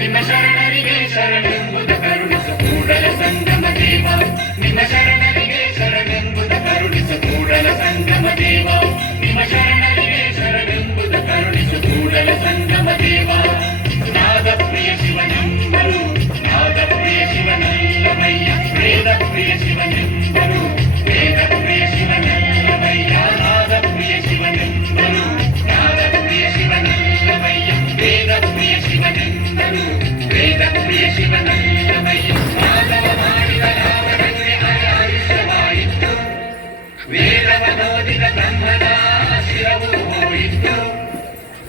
ನಿಮ್ಮ ಶರಣರಿಗೆ ಶರಣೆಂಬುದ ಕರುಣಿಸ ಕೂಡಲ ಸಂಗಮ ದೇವ ನಿಮ್ಮ ಶರಣರಿಗೆ ಶರಣೆಂಬುದ ಕರುಣಿಸ ಕೂಡಲ ಸಂಗಮ ದೇವ ನಿಮ್ಮ ಶರಣರಿಗೆ ಶರಣೆಂಬುದ ಕರುಣಿಸ ಕೂಡಲ ಸಂಗಮ ದೇವ ನಾದ ಪ್ರಿಯ ಶಿವನೆಂಬರು ನಾದ ಪ್ರಿಯ ಶಿವನಲ್ಲವಯ್ಯ ವೇದ ಪ್ರಿಯ ಶಿವನೆಂಬರು ವೇದ ಪ್ರಿಯ ಶಿವನಲ್ಲವಯ್ಯ ನಾದ ಪ್ರಿಯ ಶಿವನೆಂಬರು ನಾದ ಪ್ರಿಯ ಶಿವನಲ್ಲವಯ್ಯ ವೇದ ಪ್ರಿಯ ಶಿವನೆಂಬರು ವೇದ ಪ್ರಿಯ ಶಿವನಲ್ಲವಯ್ಯ ನಾದವ ಮಾಡಿದ ರಾವಣನಿಗೆ ಆಯುಷ್ಯವಾಯಿತು ವೇದವನೋದಿದ ಬ್ರಹ್ಮನ ಶಿರವು ಹೋಯಿತು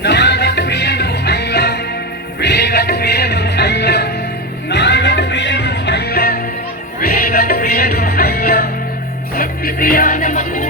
ನಾದ ಪ್ರಿಯನು ಅಲ್ಲ ವೇದ ಪ್ರಿಯನು ಅಲ್ಲ ನಾದ ಪ್ರಿಯನು ಅಲ್ಲ ವೇದ ಪ್ರಿಯನು ಅಲ್ಲ ಭಕ್ತಿ ಪ್ರಿಯ ನಮಗೂ